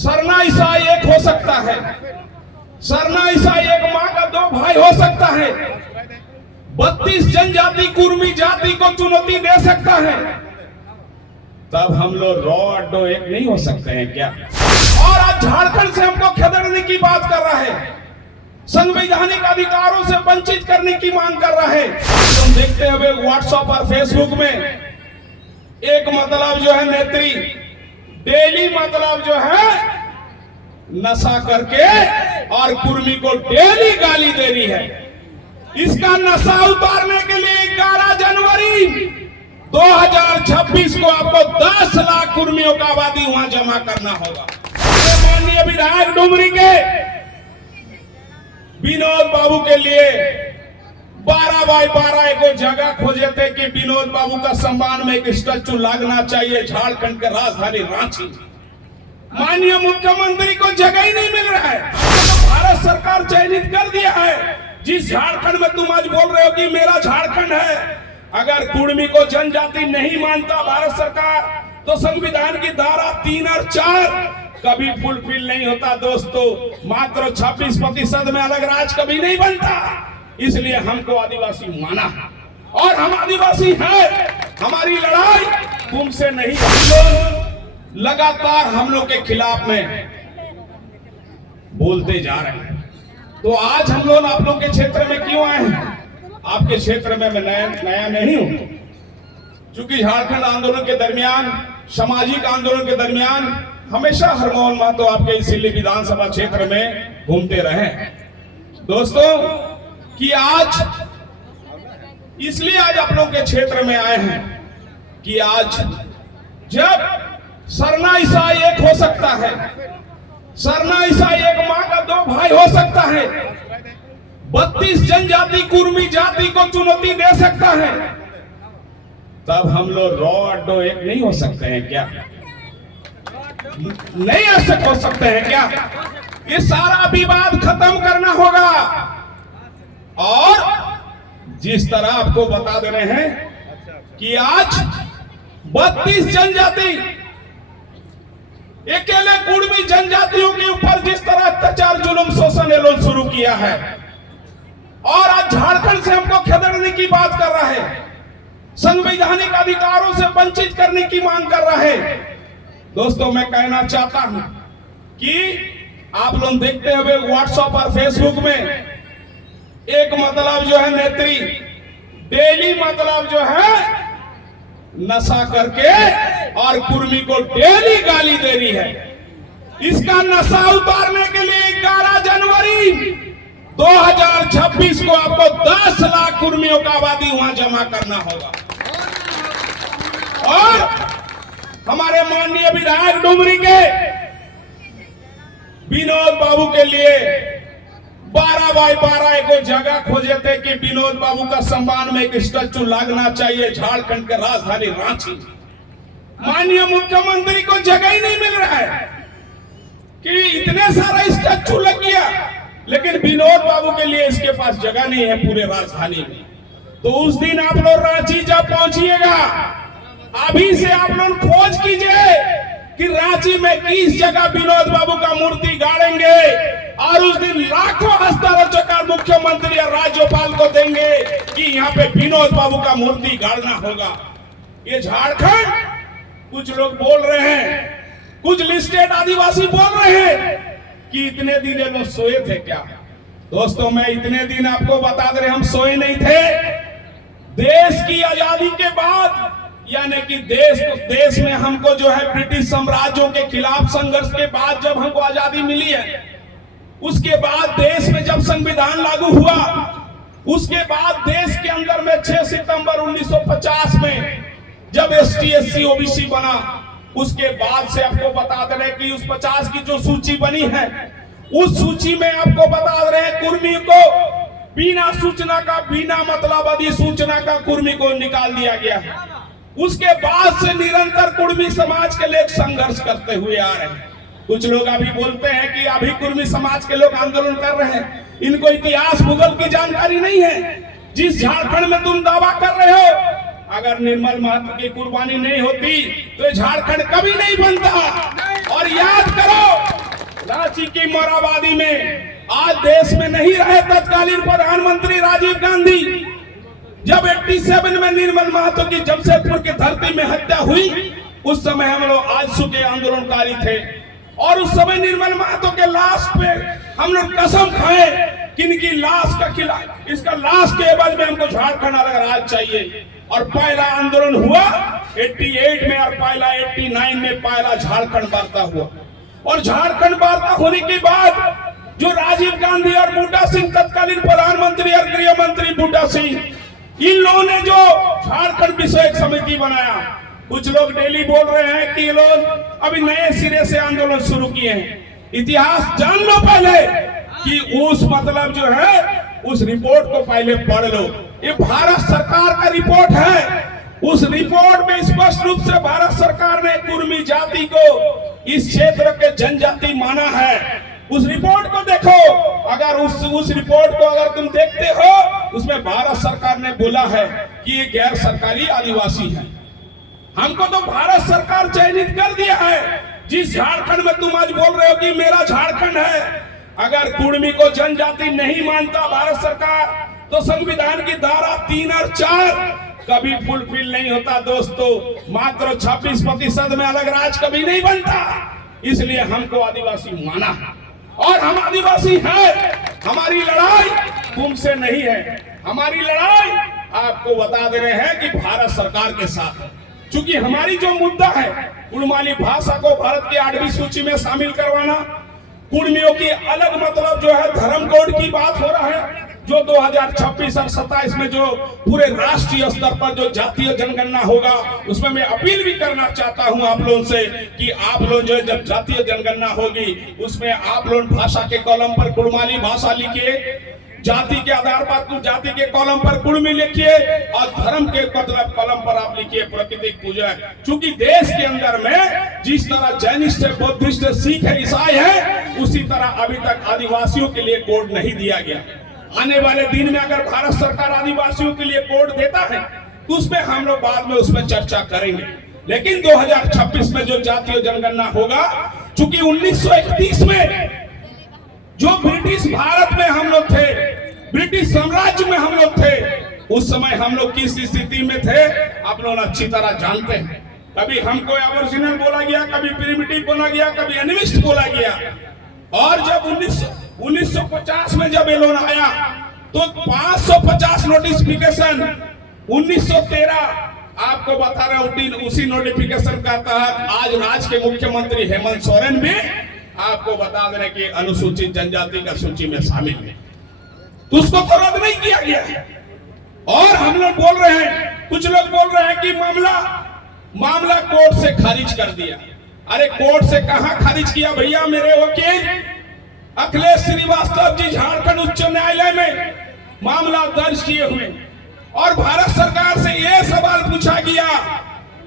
सरना ईसाई एक हो सकता है, सरना ईसाई एक माँ का दो भाई हो सकता है, 32 जनजाति कुर्मी जाति को चुनौती दे सकता है, तब हम लोग रॉ अड्डो एक नहीं हो सकते हैं क्या? और आज झारखंड से हमको खदेड़ने की बात कर रहा है, संवैधानिक अधिकारों से वंचित करने की मांग कर रहा है। तुम देखते हुए व्हाट्सएप और फेसबुक में एक मतलब जो है नेत्री डेली मतलब जो है नशा करके और कुर्मी को डेली गाली दे रही है। इसका नशा उतारने के लिए 11 जनवरी 2026 को आपको 10 लाख कुर्मियों का आबादी वहां जमा करना होगा। माननीय विधायक डुमरी के विनोद बाबू के लिए 12x12 एक जगह खोजे थे कि विनोद बाबू का सम्मान में एक स्टैचू लगना चाहिए झारखंड के राजधानी रांची। माननीय मुख्यमंत्री को जगह ही नहीं मिल रहा है। तो भारत सरकार चयनित कर दिया है। जिस झारखंड में तुम आज बोल रहे हो कि मेरा झारखंड है, अगर कुर्मी को जनजाति नहीं मानता भारत सरकार तो संविधान की धारा 3 और 4 कभी फुलफिल नहीं होता। दोस्तों, मात्र 26% में अलग राज्य कभी नहीं बनता। इसलिए हमको आदिवासी माना और हम आदिवासी हैं। हमारी लड़ाई तुमसे नहीं, हम लोग लगातार हम लोग के खिलाफ में बोलते जा रहे हैं। तो आज हम लोग आप लोग के क्षेत्र में क्यों आए हैं? आपके क्षेत्र में मैं नया नहीं हूं, क्योंकि झारखंड आंदोलन के दरमियान, सामाजिक आंदोलन के दरमियान हमेशा हरमोहन महतो आपके इसीलिए विधानसभा क्षेत्र में घूमते रहे। दोस्तों, कि आज इसलिए आज आप लोग के क्षेत्र में आए हैं कि आज जब सरना ईसाई एक हो सकता है, सरना ईसाई एक माँ का दो भाई हो सकता है, 32 जनजाति कुर्मी जाति को चुनौती दे सकता है, तब हम लोग रॉ अड्डो एक नहीं हो सकते हैं क्या? नहीं हो सकते हैं क्या? ये सारा विवाद खत्म करना होगा। और जिस तरह आपको बता दे रहे हैं कि आज 32 जनजाति अकेले कुर्मी जनजातियों के ऊपर जिस तरह अत्याचार जुल्म शोषण ये लोग शुरू किया है, और आज झारखंड से हमको खदेड़ने की बात कर रहा है, संवैधानिक अधिकारों से वंचित करने की मांग कर रहा है। दोस्तों, मैं कहना चाहता हूं कि आप लोग देखते हुए व्हाट्सएप और फेसबुक में एक मतलब जो है नेत्री डेली मतलब जो है नशा करके और कुर्मी को डेली गाली दे रही है। इसका नशा उतारने के लिए 11 जनवरी 2026 को आपको 10 लाख कुर्मियों का आबादी वहां जमा करना होगा। और हमारे माननीय विधायक डुमरी के विनोद बाबू के लिए 12x12 एक जगह खोजे थे कि विनोद बाबू का सम्मान में एक स्टैचू लगना चाहिए झारखंड के राजधानी रांची। माननीय मुख्यमंत्री को जगह ही नहीं मिल रहा है कि इतने सारा स्टैचू लग गया, लेकिन विनोद बाबू के लिए इसके पास जगह नहीं है पूरे राजधानी में। तो उस दिन आप लोग रांची जब पहुंचिएगा, अभी से आप लोग खोज कीजिए कि रांची में किस जगह विनोद बाबू का मूर्ति गाड़ेंगे, और उस दिन लाखों हस्ताक्षर मुख्यमंत्री और राज्यपाल को देंगे कि यहाँ पे विनोद बाबू का मूर्ति गाड़ना होगा। ये झारखंड, कुछ लोग बोल रहे हैं, कुछ लिस्टेड आदिवासी बोल रहे हैं कि इतने दिन ये लोग सोए थे क्या? दोस्तों, मैं इतने दिन आपको बता दे रहे, हम सोए नहीं थे। देश की आजादी के बाद, यानी कि देश में हमको जो है ब्रिटिश साम्राज्यों के खिलाफ संघर्ष के बाद जब हमको आजादी मिली है, उसके बाद देश में जब संविधान लागू हुआ, उसके बाद देश के अंदर में 6 सितंबर 1950 में जब ST SC OBC बना, उसके बाद से आपको बता दे रहे कि उस 50 की जो सूची बनी है, उस सूची में आपको बता दे रहे हैं कुर्मी को बिना सूचना का, बिना मतलब अधिसूचना का कुर्मी को निकाल दिया गया है। उसके बाद से निरंतर कुर्मी समाज के लोग संघर्ष करते हुए आ रहे हैं। कुछ लोग अभी बोलते हैं कि अभी कुर्मी समाज के लोग आंदोलन कर रहे हैं, इनको इतिहास भूगोल की जानकारी नहीं है। जिस झारखंड में तुम दावा कर रहे हो, अगर निर्मल महतो की कुर्बानी नहीं होती तो झारखंड कभी नहीं बनता। और याद करो, रांची की मोराबादी में आज देश में नहीं रहे तत्कालीन प्रधानमंत्री राजीव गांधी। जब 87 में निर्मल महतो की जमशेदपुर की धरती में हत्या हुई, उस समय हम लोग आजसू के आंदोलनकारी थे और उस समय निर्मल महतो के लाश पे हम लोग कसम खाए कि इनकी लाश का खिलाफ, इसका लाश के एवज में हमको झारखंड अलग राज्य चाहिए। और पहला आंदोलन हुआ 88 में और पहला 89 में पहला झारखंड वार्ता हुआ। और झारखंड वार्ता होने के बाद जो राजीव गांधी और बूटा सिंह तत्कालीन प्रधानमंत्री और गृह मंत्री बूटा सिंह, इन लोगों ने जो झारखंड विषयक समिति बनाया, कुछ लोग डेली बोल रहे हैं कि ये लोग अभी नए सिरे से आंदोलन शुरू किए हैं। इतिहास जान लो पहले कि उस मतलब जो है उस रिपोर्ट को पहले पढ़ लो। ये भारत सरकार का रिपोर्ट है। उस रिपोर्ट में स्पष्ट रूप से भारत सरकार ने कुर्मी जाति को इस क्षेत्र के जनजाति माना है। उस रिपोर्ट को देखो, अगर उस रिपोर्ट को अगर तुम देखते हो, उसमें भारत सरकार ने बोला है कि ये गैर सरकारी आदिवासी है। हमको तो भारत सरकार चयनित कर दिया है। जिस झारखंड में तुम आज बोल रहे हो कि मेरा झारखंड है, अगर कुर्मी को जनजाति नहीं मानता भारत सरकार, तो संविधान की धारा 3 और 4 कभी फुलफिल नहीं होता दोस्तों। मात्र 26% में अलग राज्य कभी नहीं बनता। इसलिए हमको आदिवासी माना और हम आदिवासी हैं। हमारी लड़ाई तुमसे नहीं है, हमारी लड़ाई आपको बता दे रहे हैं कि भारत सरकार के साथ है। चूंकि हमारी जो मुद्दा है, कुड़माली भाषा को भारत की 8वीं सूची में शामिल करवाना, कुर्मियों की अलग मतलब जो है धर्म कोड की बात हो रहा है, जो 2026 और 27 में जो पूरे राष्ट्रीय स्तर पर जो जातीय जनगणना होगा, उसमें मैं अपील भी करना चाहता हूं आप लोगों से कि आप लोग जो जब जातीय जनगणना होगी, उसमें आप लोग भाषा के कॉलम पर कुड़माली भाषा लिखिए, जाति के आधार पर जाति के कॉलम पर कुर्मी लिखिए और धर्म के मतलब कॉलम पर आप लिखिए प्राकृतिक पूजा। चूंकि देश के अंदर में जिस तरह जैनिस्ट, बौद्धिस्ट, सिख, ईसाई है, उसी तरह अभी तक आदिवासियों के लिए कोड नहीं दिया गया। आने वाले दिन में अगर भारत सरकार आदिवासियों के लिए कोड देता है तो उसमें हम लोग बाद में उसमें चर्चा करेंगे। लेकिन 2026 में जो जातीय जनगणना होगा, चूंकि 1931 में जो ब्रिटिश भारत में हम लोग थे, ब्रिटिश साम्राज्य में हम लोग थे, उस समय हम लोग किस स्थिति में थे आप लोग अच्छी तरह जानते हैं। कभी हमको एबोरिजिनल बोला गया, कभी प्रिमिटिव बोला गया, कभी एनिमिस्ट बोला गया। और जब 1950 में जब ये लोन आया तो 550 नोटिफिकेशन 1913 आपको बता रहा हूं, उसी नोटिफिकेशन का तहत आज राज्य के मुख्यमंत्री हेमंत सोरेन भी आपको बता दें कि अनुसूचित जनजाति का सूची में शामिल है। तो उसको तो रद्द नहीं किया गया है। और हम लोग बोल रहे हैं, कुछ लोग बोल रहे हैं कि मामला कोर्ट से खारिज कर दिया। अरे कोर्ट से कहां खारिज किया भैया? मेरे वकील अखिलेश श्रीवास्तव जी झारखंड उच्च न्यायालय में मामला दर्ज किए हुए और भारत सरकार से यह सवाल पूछा गया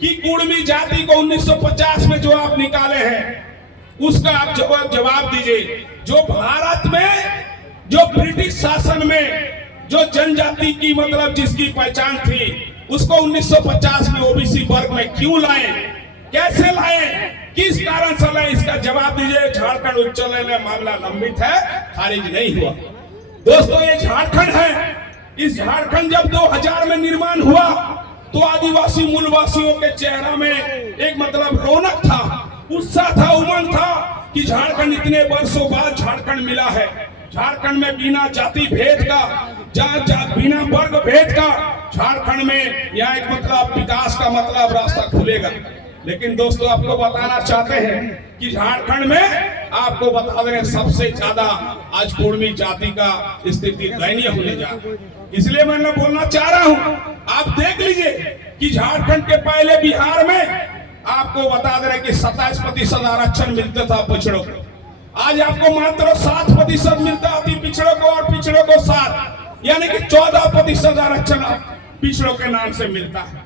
कि कुर्मी जाति को 1950 में जो आप निकाले हैं उसका आप जवाब दीजिए। जो भारत में जो ब्रिटिश शासन में जो जनजाति की मतलब जिसकी पहचान थी, उसको 1950 में ओबीसी वर्ग में क्यों लाए, कैसे लाए, किस कारण से लाए, इसका जवाब दीजिए। झारखंड उच्च न्यायालय में मामला लंबित है, खारिज नहीं हुआ। दोस्तों ये झारखंड है। इस झारखंड जब 2000 में निर्माण हुआ तो आदिवासी मूलवासियों के चेहरा में एक मतलब रौनक था, उत्साह था, उमंग था कि झारखंड इतने वर्षों बाद झारखंड मिला है। झारखंड में बिना जाति भेद का, बिना वर्ग भेद का झारखंड में यहाँ एक मतलब विकास का मतलब रास्ता खुलेगा। लेकिन दोस्तों आपको बताना चाहते हैं कि झारखंड में आपको बता दें सबसे ज्यादा आज कुर्मी जाति का स्थिति दयनीय होने जा रही है। इसलिए मैं बोलना चाह रहा हूं, आप देख लीजिए कि झारखंड के पहले बिहार में आपको बता दे रहे कि 27% आरक्षण मिलता था पिछड़ों को, आज आपको मात्र 7% मिलता है पिछड़ों को और पिछड़ों को 7, यानी कि 14% आरक्षण पिछड़ों के नाम से मिलता है।